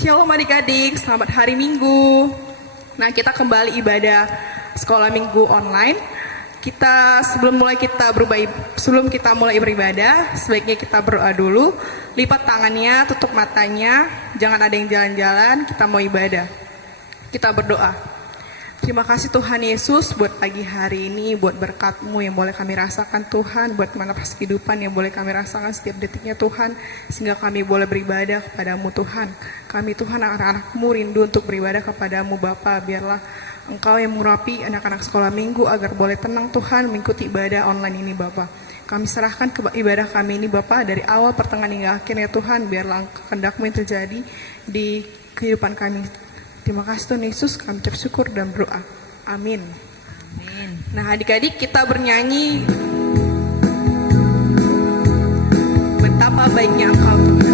Shalom adik-adik, selamat hari Minggu. Nah, kita kembali ibadah sekolah Minggu online. Sebelum kita mulai beribadah, sebaiknya kita berdoa dulu. Lipat tangannya, tutup matanya, jangan ada yang jalan-jalan, kita mau ibadah. Kita berdoa. Terima kasih Tuhan Yesus buat pagi hari ini, buat berkat-Mu yang boleh kami rasakan Tuhan, buat nafas kehidupan yang boleh kami rasakan setiap detiknya Tuhan, sehingga kami boleh beribadah kepada-Mu Tuhan. Kami Tuhan anak-anak-Mu rindu untuk beribadah kepada-Mu Bapa. Biarlah Engkau yang mengurapi anak-anak sekolah minggu agar boleh tenang Tuhan mengikuti ibadah online ini Bapa. Kami serahkan ibadah kami ini Bapa dari awal pertengahan hingga akhirnya Tuhan, biarlah kehendak-Mu yang terjadi di kehidupan kami. Terima kasih Tuhan Yesus, kami bersyukur dan berdoa. Amin. Amin. Nah adik-adik, kita bernyanyi betapa baiknya Engkau Tuhan.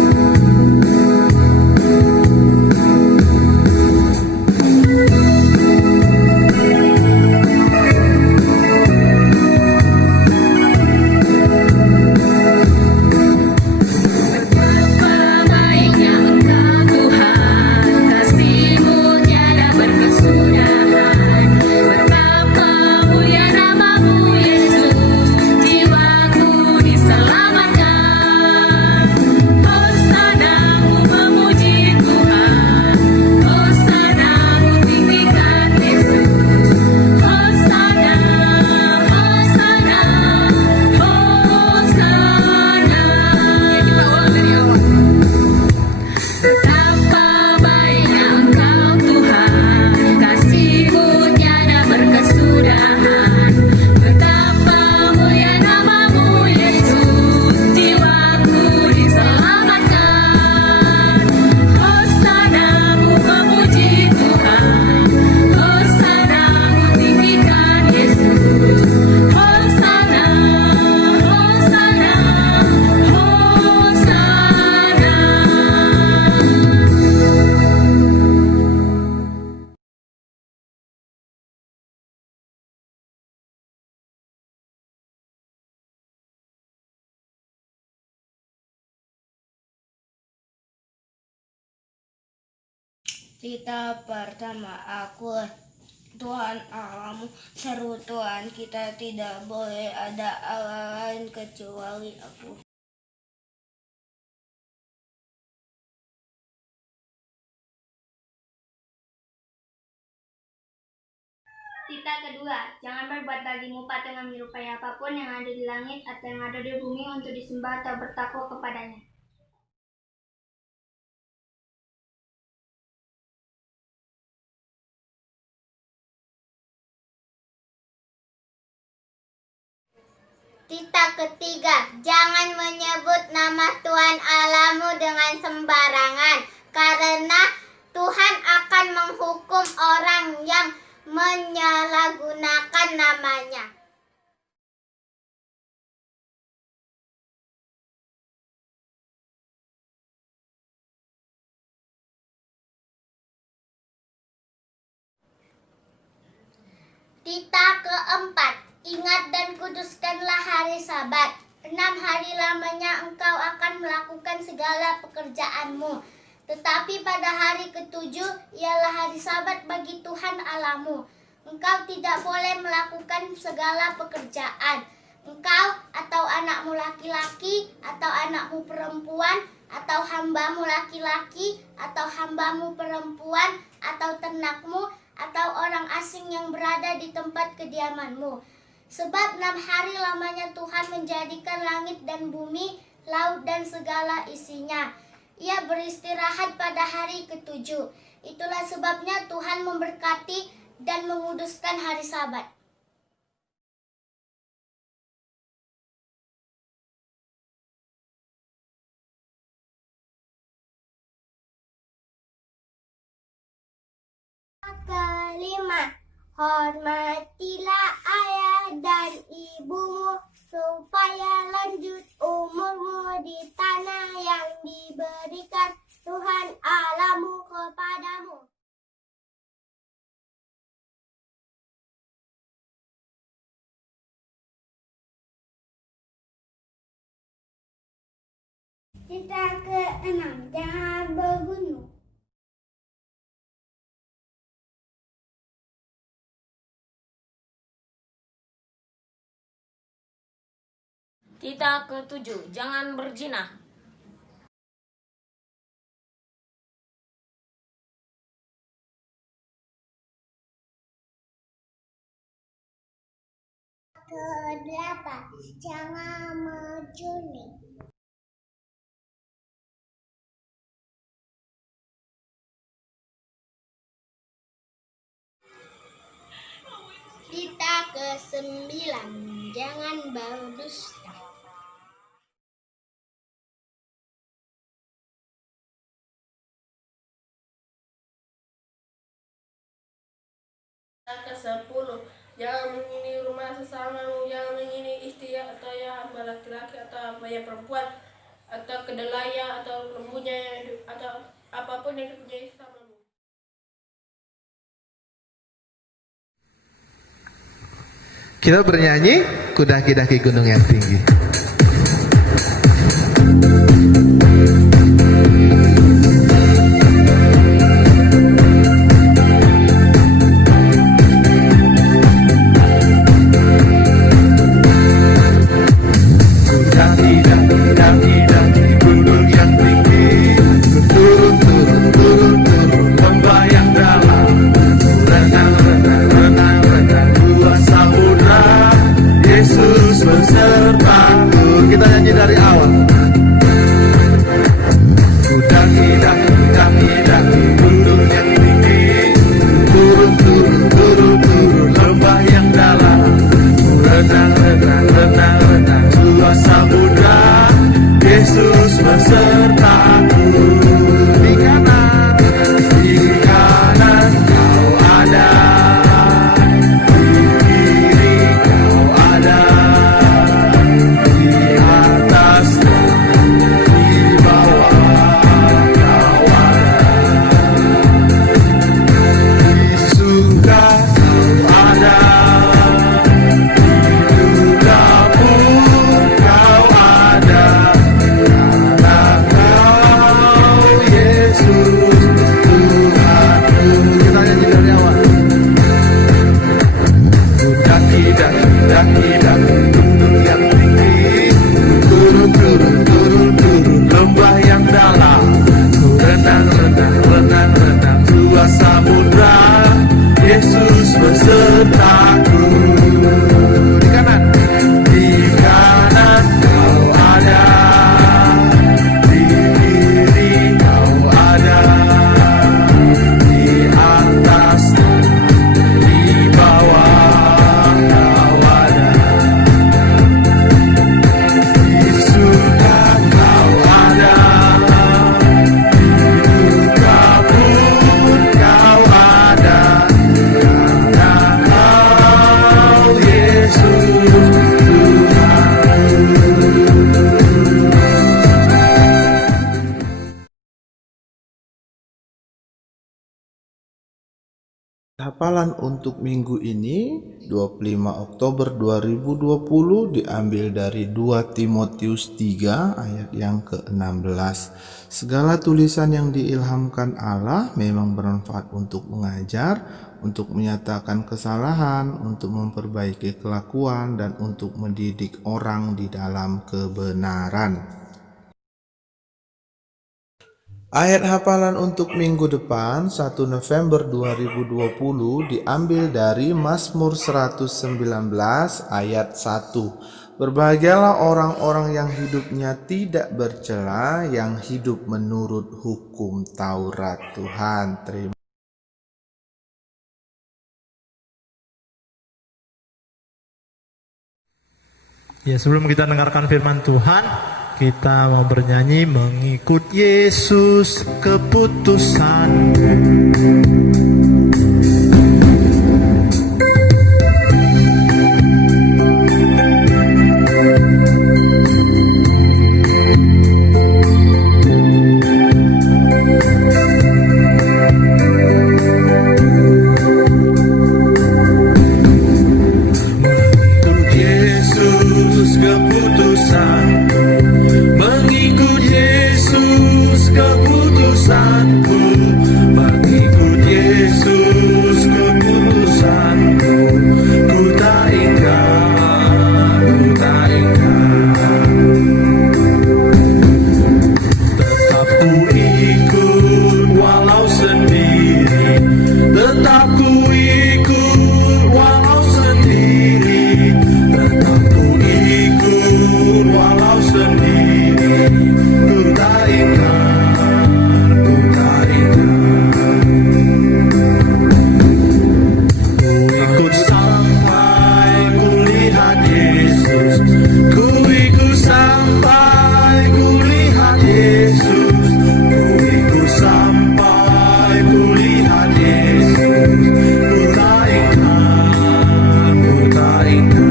Cerita pertama, aku Tuhan Allahmu, seru Tuhan kita, tidak boleh ada Allah lain kecuali aku. Cerita kedua, jangan berbuat bagimu patung yang menyerupai apapun yang ada di langit atau yang ada di bumi untuk disembah atau bertakwa kepadanya. Cerita ketiga, jangan menyebut nama Tuhan Allahmu dengan sembarangan, karena Tuhan akan menghukum orang yang menyalahgunakan namanya. Cerita keempat, ingat dan kuduskanlah hari Sabat. 6 hari lamanya engkau akan melakukan segala pekerjaanmu. Tetapi Tetapi pada hari ketujuh ialah hari Sabat bagi Tuhan Allahmu. Engkau tidak boleh melakukan segala pekerjaan. Engkau atau anakmu laki-laki atau anakmu perempuan atau hambamu laki-laki atau hambamu perempuan atau ternakmu atau orang asing yang berada di tempat kediamanmu. Sebab 6 hari lamanya Tuhan menjadikan langit dan bumi, laut dan segala isinya. Ia beristirahat pada hari ketujuh. Itulah sebabnya Tuhan memberkati dan menguduskan hari Sabat. Kelima, hormatilah ayah dan ibumu supaya lanjut umurmu di tanah yang diberikan Tuhan Allahmu kepadamu. Kita keenam, jangan bergunung. Kita ketujuh, jangan berzina. Kedelapan, jangan mencuri. Kita kesembilan, jangan berdusta. Ke-10, jangan mengingini rumah sesamamu, jangan mengingini istri atau ya hamba laki-laki atau hamba yang perempuan atau kedelai atau lembunya atau apapun yang dipunyai sesamamu. Kita bernyanyi Kudaki-daki gunung yang tinggi. Kita nyanyi dari awal. Daki-daki gunung yang tinggi, turun lembah yang dalam, renang luas samudra. Yesus besertaku. Di kanan kau ada, di kiri kau ada. Daki-daki gunung yang tinggi, turun lembah yang dalam, renang luas samudra. Yesus besertaku. Di kanan kau ada, di kiri kau ada, di atas di bawah. Kau ada, Hafalan untuk minggu ini 25 Oktober 2020 diambil dari 2 Timotius 3 ayat yang ke-16. Segala tulisan yang diilhamkan Allah memang bermanfaat untuk mengajar, untuk menyatakan kesalahan, untuk memperbaiki kelakuan, dan untuk mendidik orang di dalam kebenaran. Ayat hafalan untuk minggu depan 1 November 2020 diambil dari Mazmur 119 ayat 1. Berbahagialah orang-orang yang hidupnya tidak bercela, yang hidup menurut hukum Taurat Tuhan. Terima Ya, sebelum kita dengarkan firman Tuhan, kita mau bernyanyi mengikut Yesus keputusan. Mengikut Yesus keputusanku, mengikut Yesus keputusanku, ku tak ingkar, ku tak ingkar. Tetap ku ikut walau sendiri, tetap ku ikut walau sendiri, tetap ku ikut walau sendiri. Ku tak ingkar, ku tak ingkar. Ku ikut sampai ku lihat Yesus, ku ikut sampai ku lihat Yesus, ku ikut sampai ku lihat Yesus. Ku tak ingkar, ku tak ingkar.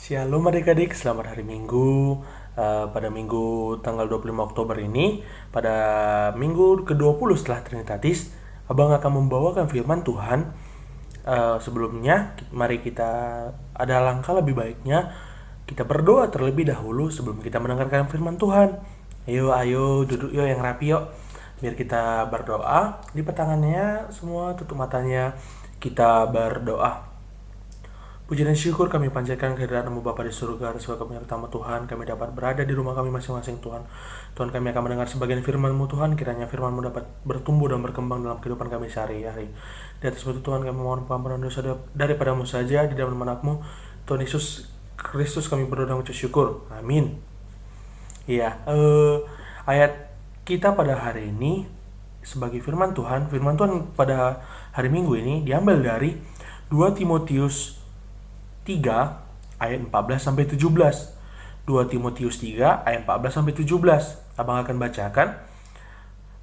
Shalom adik-adik, selamat hari Minggu. Pada Minggu tanggal 25 Oktober ini, pada Minggu ke-20 setelah Trinitatis, Abang akan membawakan firman Tuhan. Sebelumnya, mari kita, ada langkah lebih baiknya kita berdoa terlebih dahulu sebelum kita mendengarkan firman Tuhan. Ayo duduk yuk yang rapi yuk. Biar kita berdoa, lipat tangannya semua, tutup matanya, kita berdoa. Puji dan syukur kami panjatkan kehadiran-Mu Bapa di surga, atas kami pertama Tuhan, kami dapat berada di rumah kami masing-masing Tuhan. Tuhan, kami akan mendengar sebagian firman-Mu Tuhan, kiranya firman-Mu dapat bertumbuh dan berkembang dalam kehidupan kami sehari-hari. Di atas itu Tuhan, kami mohon pengampunan dosa daripada-Mu saja, di dalam nama-Mu Tuhan Yesus Kristus kami berdoa dan mengucap syukur. Amin. Iya, ayat kita pada hari ini sebagai firman Tuhan pada hari Minggu ini diambil dari 2 Timotius 3 ayat 14 sampai 17. 2 Timotius 3 ayat 14 sampai 17. Abang akan bacakan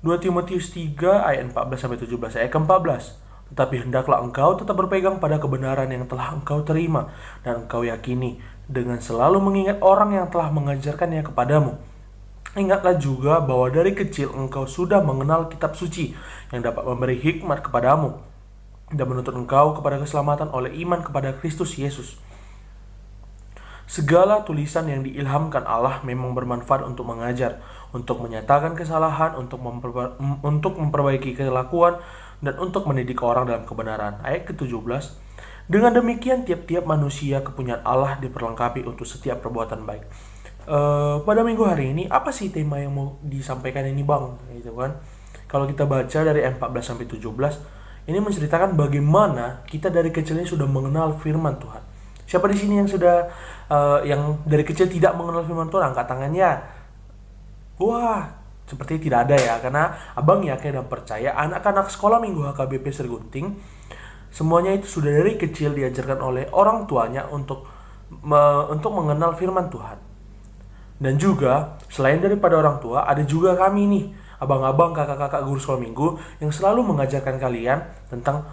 2 Timotius 3 ayat 14 sampai 17. Ayat ke-14. Tetapi hendaklah engkau tetap berpegang pada kebenaran yang telah engkau terima dan engkau yakini, dengan selalu mengingat orang yang telah mengajarkannya kepadamu. Ingatlah juga bahwa dari kecil engkau sudah mengenal kitab suci yang dapat memberi hikmat kepadamu dan menuntut engkau kepada keselamatan oleh iman kepada Kristus Yesus. Segala tulisan yang diilhamkan Allah memang bermanfaat untuk mengajar, untuk menyatakan kesalahan, untuk memperbaiki kelakuan, dan untuk mendidik orang dalam kebenaran. Ayat ke-17. Dengan demikian tiap-tiap manusia kepunyaan Allah diperlengkapi untuk setiap perbuatan baik. Pada minggu hari ini, apa sih tema yang mau disampaikan ini Bang? Gitu kan? Kalau kita baca dari ayat 14 sampai 17, ini menceritakan bagaimana kita dari kecil ini sudah mengenal firman Tuhan. Siapa di sini yang sudah yang dari kecil tidak mengenal firman Tuhan? Angkat tangannya. Wah, seperti tidak ada ya, karena Abang yakin dan percaya anak-anak sekolah Minggu HKBP Sergunting semuanya itu sudah dari kecil diajarkan oleh orang tuanya untuk mengenal firman Tuhan. Dan juga selain daripada orang tua, ada juga kami nih, abang-abang, kakak-kakak guru sekolah minggu yang selalu mengajarkan kalian tentang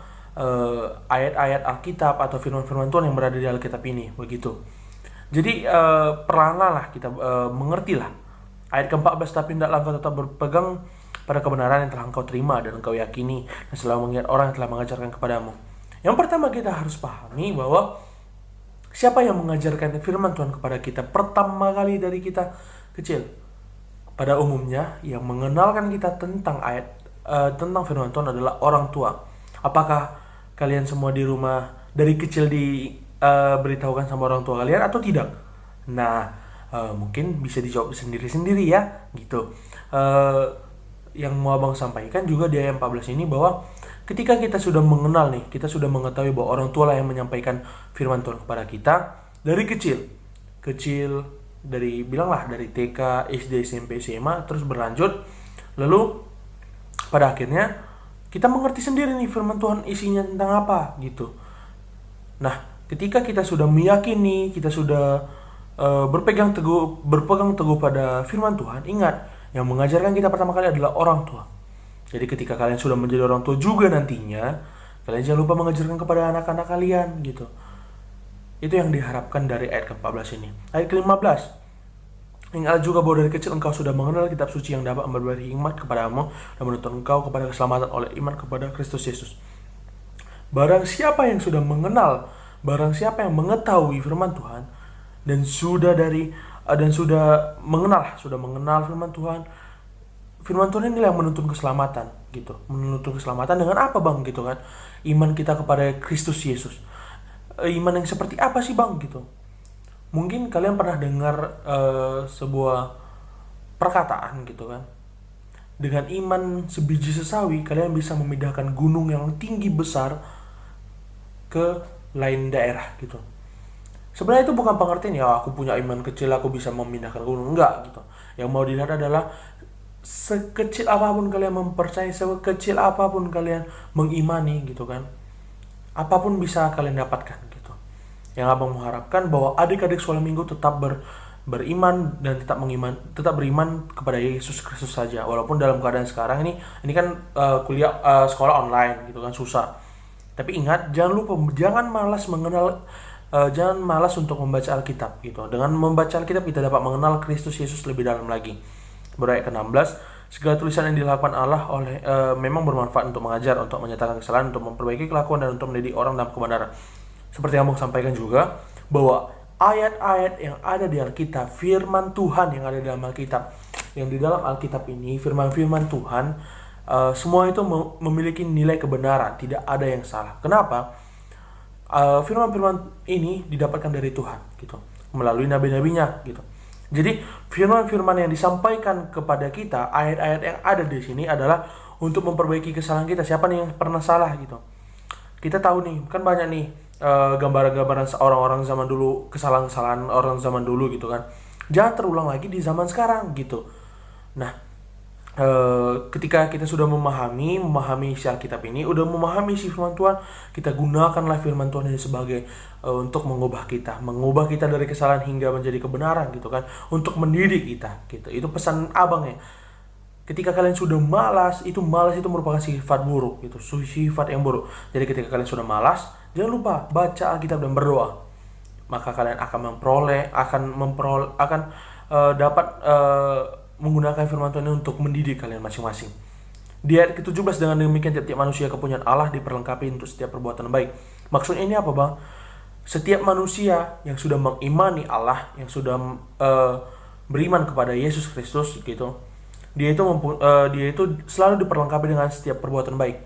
ayat-ayat Alkitab atau firman-firman Tuhan yang berada di Alkitab ini, begitu. Jadi perlahan-lahan kita mengertilah ayat ke-14, tapi hendaklah engkau tetap berpegang pada kebenaran yang telah engkau terima dan engkau yakini, dan selalu mengingat orang yang telah mengajarkan kepadamu. Yang pertama kita harus pahami bahwa siapa yang mengajarkan firman Tuhan kepada kita pertama kali dari kita kecil. Pada umumnya yang mengenalkan kita tentang tentang firman Tuhan adalah orang tua. Apakah kalian semua di rumah dari kecil diberitahukan sama orang tua kalian atau tidak? Nah, mungkin bisa dijawab sendiri-sendiri ya, gitu. Yang mau abang sampaikan juga di ayat 14 ini bahwa ketika kita sudah mengenal nih, kita sudah mengetahui bahwa orang tua lah yang menyampaikan firman Tuhan kepada kita dari kecil, dari TK, SD, SMP, SMA, terus berlanjut, lalu pada akhirnya kita mengerti sendiri nih firman Tuhan isinya tentang apa, gitu. Nah, ketika kita sudah meyakini, kita sudah berpegang teguh pada firman Tuhan, ingat, yang mengajarkan kita pertama kali adalah orang tua. Jadi ketika kalian sudah menjadi orang tua juga nantinya, kalian jangan lupa mengajarkan kepada anak-anak kalian, gitu. Itu yang diharapkan dari ayat ke-14 ini. Ayat ke-15, ingatlah juga bahwa dari kecil engkau sudah mengenal kitab suci yang dapat memberi hikmat kepadamu dan menuntun engkau kepada keselamatan oleh iman kepada Kristus Yesus. Barang siapa yang sudah mengenal, barang siapa yang mengetahui firman Tuhan dan sudah mengenal firman Tuhan. Firman Tuhan inilah yang menuntun keselamatan, gitu. Menuntun keselamatan dengan apa, Bang, gitu kan? Iman kita kepada Kristus Yesus. Iman yang seperti apa sih, Bang, gitu? Mungkin kalian pernah dengar sebuah perkataan, gitu kan? Dengan iman sebiji sesawi, kalian bisa memindahkan gunung yang tinggi besar ke lain daerah, gitu. Sebenarnya itu bukan pengertian ya aku punya iman kecil aku bisa memindahkan gunung, enggak, gitu. Yang mau dilihat adalah sekecil apapun kalian mempercayai, sekecil apapun kalian mengimani, gitu kan, apapun bisa kalian dapatkan, gitu. Yang abang mengharapkan bahwa adik-adik sekolah minggu tetap beriman dan tetap beriman kepada Yesus Kristus saja, walaupun dalam keadaan sekarang ini kan kuliah sekolah online, gitu kan, susah. Tapi ingat, jangan malas untuk membaca Alkitab, gitu. Dengan membaca Alkitab kita dapat mengenal Kristus Yesus lebih dalam lagi. Ayat ke-16, segala tulisan yang dilakukan Allah memang bermanfaat untuk mengajar, untuk menyatakan kesalahan, untuk memperbaiki kelakuan, dan untuk mendidik orang dalam kebenaran. Seperti yang mau sampaikan juga, bahwa ayat-ayat yang ada di Alkitab, firman Tuhan yang ada di dalam Alkitab, yang di dalam Alkitab ini, firman-firman Tuhan, semua itu memiliki nilai kebenaran, tidak ada yang salah. Kenapa? Firman-firman ini didapatkan dari Tuhan, gitu, melalui nabi-nabinya, gitu. Jadi firman-firman yang disampaikan kepada kita, ayat-ayat yang ada di sini adalah untuk memperbaiki kesalahan kita. Siapa nih yang pernah salah, gitu? Kita tahu nih, kan banyak nih gambaran-gambaran orang-orang zaman dulu, kesalahan-kesalahan orang zaman dulu, gitu kan. Jangan terulang lagi di zaman sekarang, gitu. Nah, ketika kita sudah memahami isi Alkitab ini, udah memahami isi firman Tuhan, kita gunakanlah firman Tuhan ini sebagai untuk mengubah kita dari kesalahan hingga menjadi kebenaran, gitu kan, untuk mendidik kita, gitu. Itu pesan abang ya. Ketika kalian sudah malas itu merupakan sifat buruk, gitu, sifat yang buruk. Jadi ketika kalian sudah malas, jangan lupa baca Alkitab dan berdoa. Maka kalian akan dapat menggunakan firman Tuhan ini untuk mendidik kalian masing-masing. Di ayat ke-17, dengan demikian tiap-tiap manusia kepunyaan Allah diperlengkapi untuk setiap perbuatan baik. Maksudnya ini apa, Bang? Setiap manusia yang sudah mengimani Allah, yang sudah beriman kepada Yesus Kristus, gitu, dia itu selalu diperlengkapi dengan setiap perbuatan baik.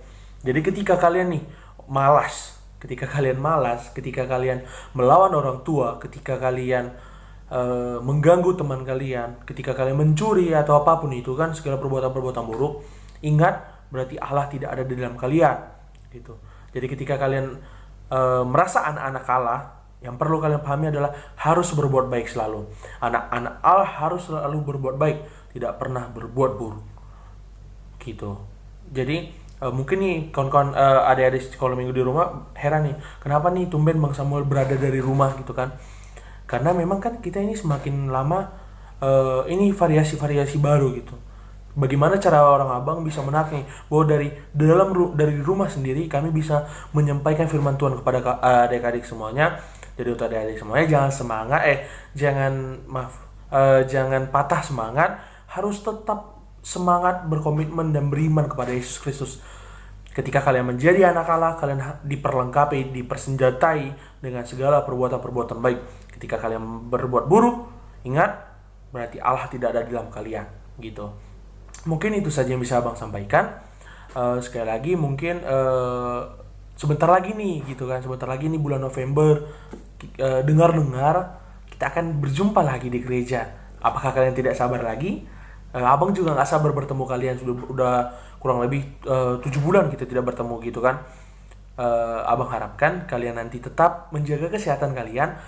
Jadi ketika kalian malas, ketika kalian melawan orang tua, ketika kalian mengganggu teman kalian, ketika kalian mencuri atau apapun itu kan, segala perbuatan-perbuatan buruk, ingat, berarti Allah tidak ada di dalam kalian, gitu. Jadi ketika kalian merasa anak-anak Allah, yang perlu kalian pahami adalah harus berbuat baik selalu. Anak-anak Allah harus selalu berbuat baik, tidak pernah berbuat buruk, gitu. Jadi mungkin nih kawan-kawan adik-adik sekolah minggu di rumah heran nih, kenapa nih tumben Bang Samuel berada dari rumah, gitu kan? Karena memang kan kita ini semakin lama ini variasi-variasi baru, gitu. Bagaimana cara orang Abang bisa menakni bahwa dari rumah sendiri kami bisa menyampaikan firman Tuhan kepada adik-adik semuanya. Jadi untuk adik-adik semuanya jangan patah semangat, harus tetap semangat, berkomitmen dan beriman kepada Yesus Kristus. Ketika kalian menjadi anak Allah, kalian diperlengkapi, dipersenjatai dengan segala perbuatan-perbuatan baik. Ketika kalian berbuat buruk, ingat, berarti Allah tidak ada di dalam kalian, gitu. Mungkin itu saja yang bisa Abang sampaikan. Sekali lagi mungkin sebentar lagi nih bulan November, dengar-dengar kita akan berjumpa lagi di gereja. Apakah kalian tidak sabar lagi? Abang juga gak sabar bertemu kalian. Sudah kurang lebih 7 bulan kita tidak bertemu gitu kan. Abang harapkan kalian nanti tetap menjaga kesehatan kalian,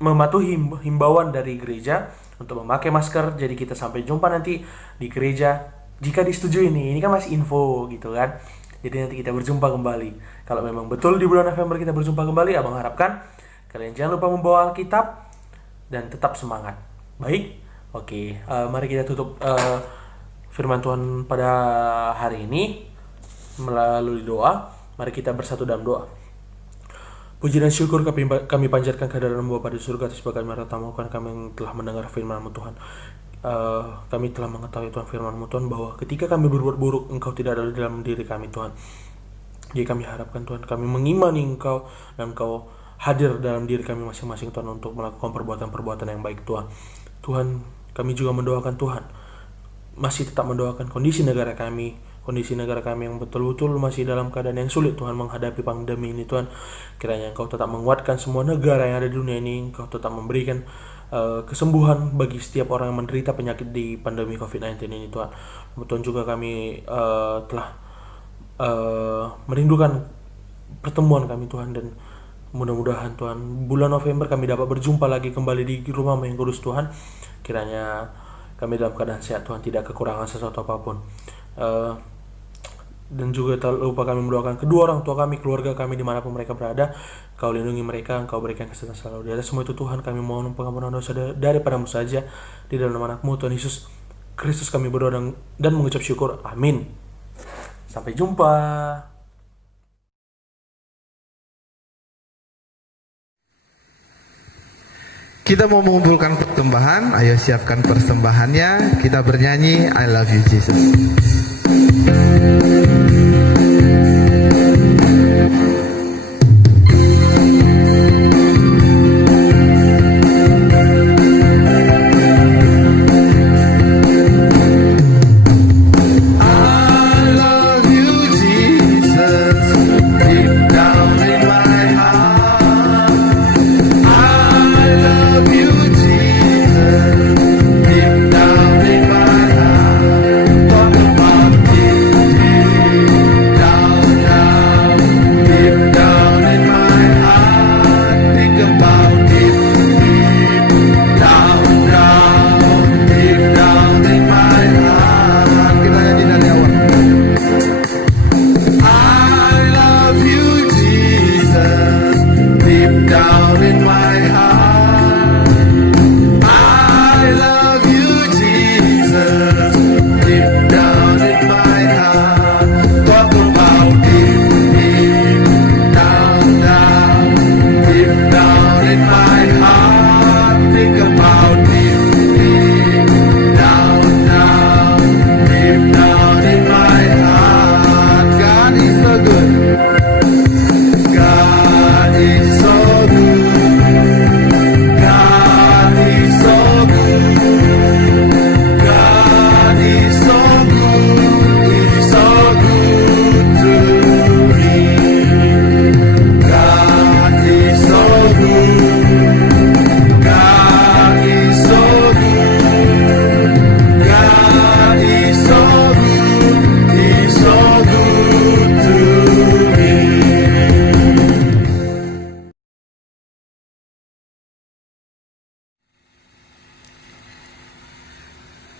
mematuhi himbauan dari gereja untuk memakai masker. Jadi kita sampai jumpa nanti di gereja jika disetujui ini kan masih info gitu kan. Jadi nanti kita berjumpa kembali. Kalau memang betul di bulan November kita berjumpa kembali, Abang harapkan kalian jangan lupa membawa Alkitab dan tetap semangat. Baik, oke, mari kita tutup firman Tuhan pada hari ini melalui doa. Mari kita bersatu dalam doa. Puji dan syukur kami panjatkan kehadiran Bapa di surga atas kami tamukan kami yang telah mendengar firman-Mu Tuhan. Kami telah mengetahui Tuhan firman-Mu Tuhan bahwa ketika kami berbuat buruk, Engkau tidak ada di dalam diri kami Tuhan. Jadi kami harapkan Tuhan, kami mengimani Engkau dan Engkau hadir dalam diri kami masing-masing Tuhan untuk melakukan perbuatan-perbuatan yang baik Tuhan. Tuhan, kami juga mendoakan Tuhan, masih tetap mendoakan kondisi negara kami yang betul-betul masih dalam keadaan yang sulit Tuhan menghadapi pandemi ini Tuhan. Kiranya Engkau tetap menguatkan semua negara yang ada di dunia ini. Engkau tetap memberikan kesembuhan bagi setiap orang yang menderita penyakit di pandemi COVID-19 ini Tuhan. Tuhan juga kami telah merindukan pertemuan kami Tuhan, dan mudah-mudahan Tuhan bulan November kami dapat berjumpa lagi kembali di rumah-Mu yang kudus Tuhan. Kiranya kami dalam keadaan sehat Tuhan, tidak kekurangan sesuatu apapun. Dan juga tak lupa kami mendoakan kedua orang tua kami, keluarga kami dimanapun mereka berada. Kau lindungi mereka, Engkau berikan kesehatan selalu. Di atas semua itu Tuhan, kami mohon pengampunan dosa daripada-Mu saja. Di dalam nama Anak-Mu Tuhan Yesus Kristus kami berdoa dan mengucap syukur. Amin. Sampai jumpa. Kita mau mengumpulkan persembahan. Ayo siapkan persembahannya. Kita bernyanyi I Love You Jesus.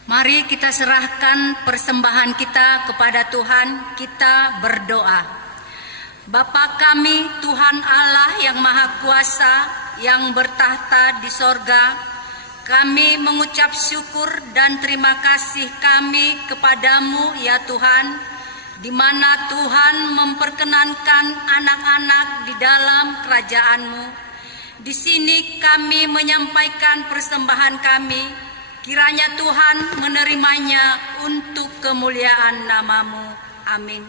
Mari kita serahkan persembahan kita kepada Tuhan, kita berdoa. Bapa kami, Tuhan Allah yang Maha Kuasa, yang bertahta di sorga, Kami mengucap syukur dan terima kasih kami kepadamu ya Tuhan, di mana Tuhan memperkenankan anak-anak di dalam kerajaan-Mu. Di sini kami menyampaikan persembahan kami, kiranya Tuhan menerimanya untuk kemuliaan nama-Mu. Amin.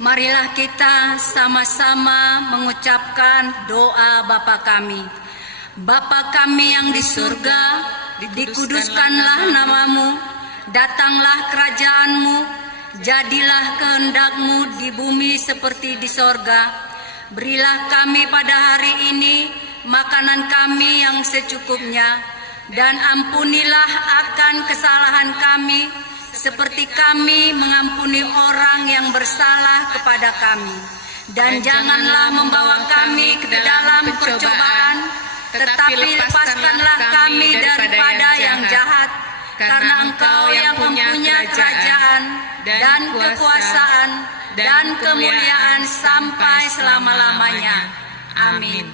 Marilah kita sama-sama mengucapkan doa Bapa kami. Bapa kami yang di surga, dikuduskanlah namamu, datanglah kerajaan-Mu, jadilah kehendak-Mu di bumi seperti di sorga. Berilah kami pada hari ini makanan kami yang secukupnya, dan ampunilah akan kesalahan kami, seperti kami mengampuni orang yang bersalah kepada kami. Dan janganlah membawa kami ke dalam percobaan, tetapi lepaskanlah kami daripada yang jahat, karena Engkau yang mempunyai kerajaan dan kekuasaan dan kemuliaan sampai selama-lamanya. Amin.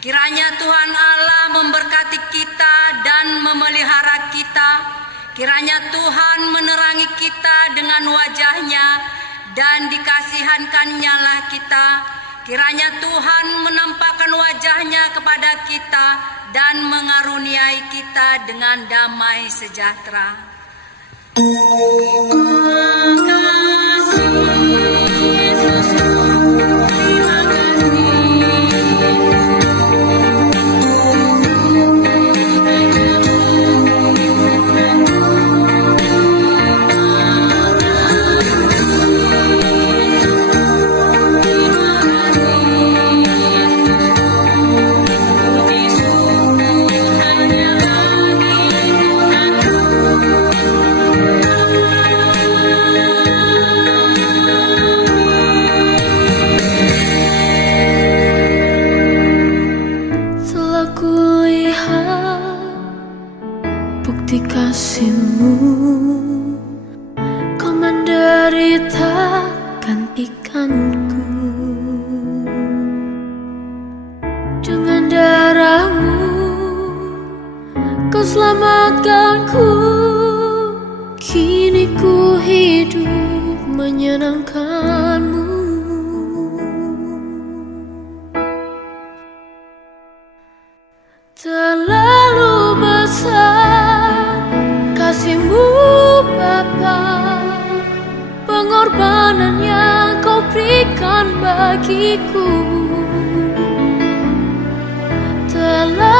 Kiranya Tuhan Allah memberkati kita dan memelihara kita. Kiranya Tuhan menerangi kita dengan wajah-Nya dan dikasihankan-Nya lah kita. Kiranya Tuhan menampakkan wajah-Nya kepada kita dan mengaruniai kita dengan damai sejahtera. Bukti kasih-Mu, Kau menderitakan ikanku. Dengan darah-Mu Kau selamatkanku. Kini ku hidup menyenangkan-Mu. Terlalu besar kasih-Mu Bapa, pengorbanan yang Kau berikan bagiku. Terlalu